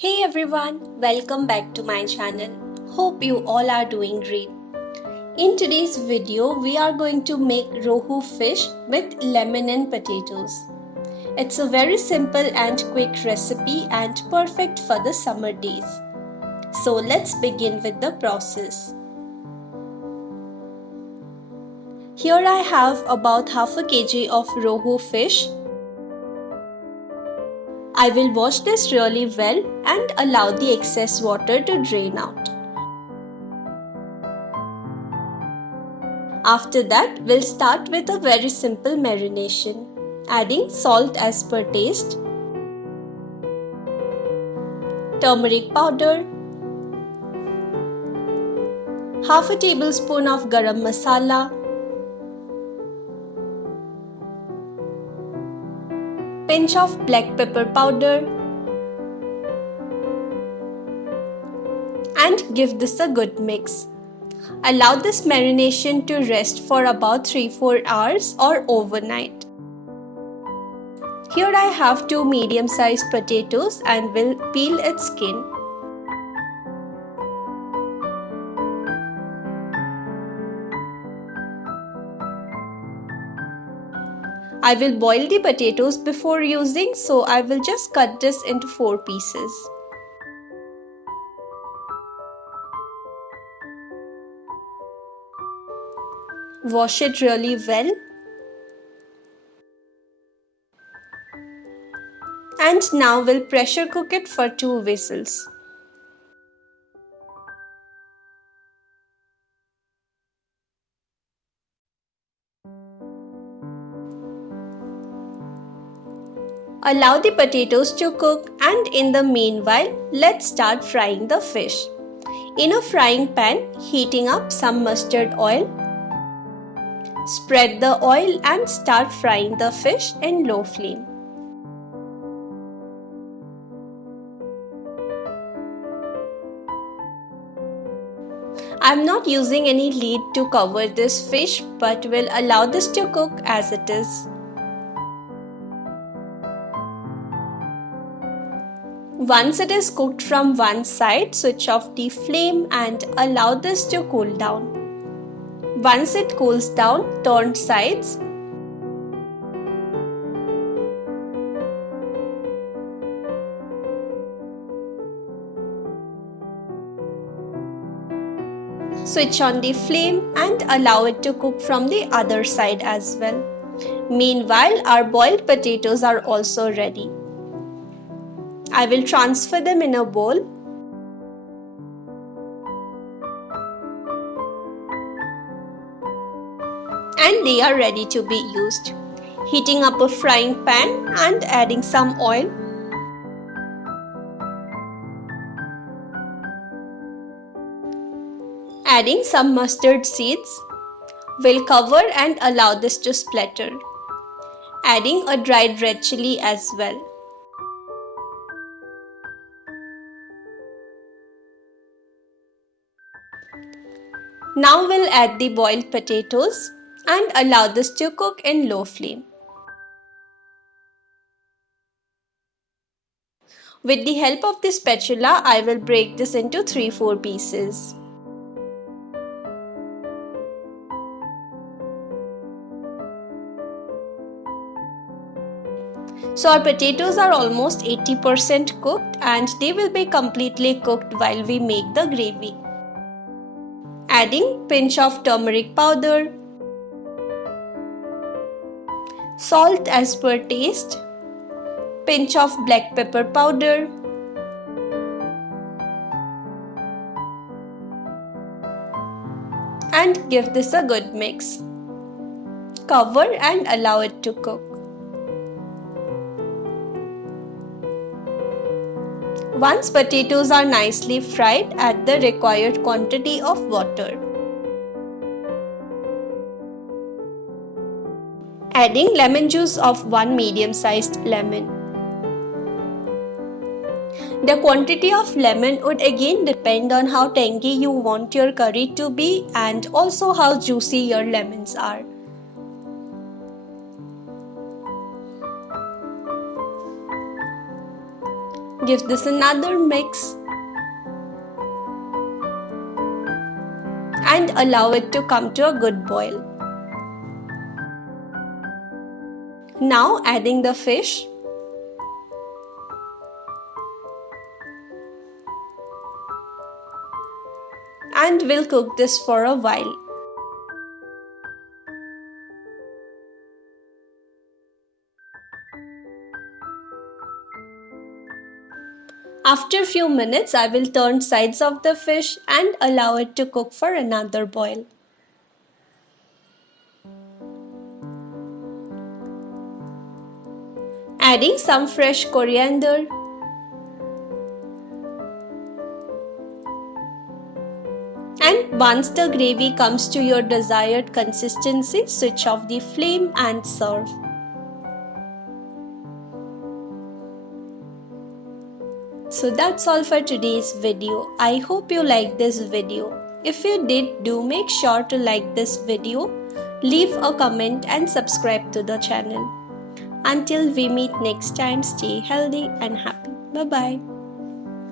Hey everyone, welcome back to my channel. Hope you all are doing great. In today's video, we are going to make Rohu fish with lemon and potatoes. It's a very simple and quick recipe and perfect for the summer days. So let's begin with the process. Here I have about half a kg of Rohu fish. I will wash this really well and allow the excess water to drain out. After that, we'll start with a very simple marination, adding salt as per taste, turmeric powder, half a tablespoon of garam masala, pinch of black pepper powder, and give this a good mix. Allow this marination to rest for about 3-4 hours or overnight. Here I have 2 medium-sized potatoes and will peel its skin. I will boil the potatoes before using, so I will just cut this into 4 pieces. Wash it really well. And now we'll pressure cook it for 2 whistles. Allow the potatoes to cook, and in the meanwhile, let's start frying the fish. In a frying pan, heating up some mustard oil. Spread the oil and start frying the fish in low flame. I'm not using any lid to cover this fish, but will allow this to cook as it is. Once it is cooked from one side, switch off the flame and allow this to cool down. Once it cools down, turn sides. Switch on the flame and allow it to cook from the other side as well. Meanwhile, our boiled potatoes are also ready. I will transfer them in a bowl. And they are ready to be used. Heating up a frying pan and adding some oil. Adding some mustard seeds. We'll cover and allow this to splatter. Adding a dried red chili as well. Now we'll add the boiled potatoes and allow this to cook in low flame. With the help of the spatula, I will break this into 3-4 pieces. So our potatoes are almost 80% cooked and they will be completely cooked while we make the gravy. Adding pinch of turmeric powder, salt as per taste, pinch of black pepper powder, and give this a good mix. Cover and allow it to cook. Once potatoes are nicely fried, add the required quantity of water. Adding lemon juice of 1 medium-sized lemon. The quantity of lemon would again depend on how tangy you want your curry to be and also how juicy your lemons are. Give this another mix and allow it to come to a good boil. Now adding the fish and we'll cook this for a while. After a few minutes, I will turn sides of the fish and allow it to cook for another boil. Adding some fresh coriander and once the gravy comes to your desired consistency, switch off the flame and serve. So that's all for today's video. I hope you liked this video. If you did, do make sure to like this video, leave a comment and subscribe to the channel. Until we meet next time, stay healthy and happy. Bye-bye.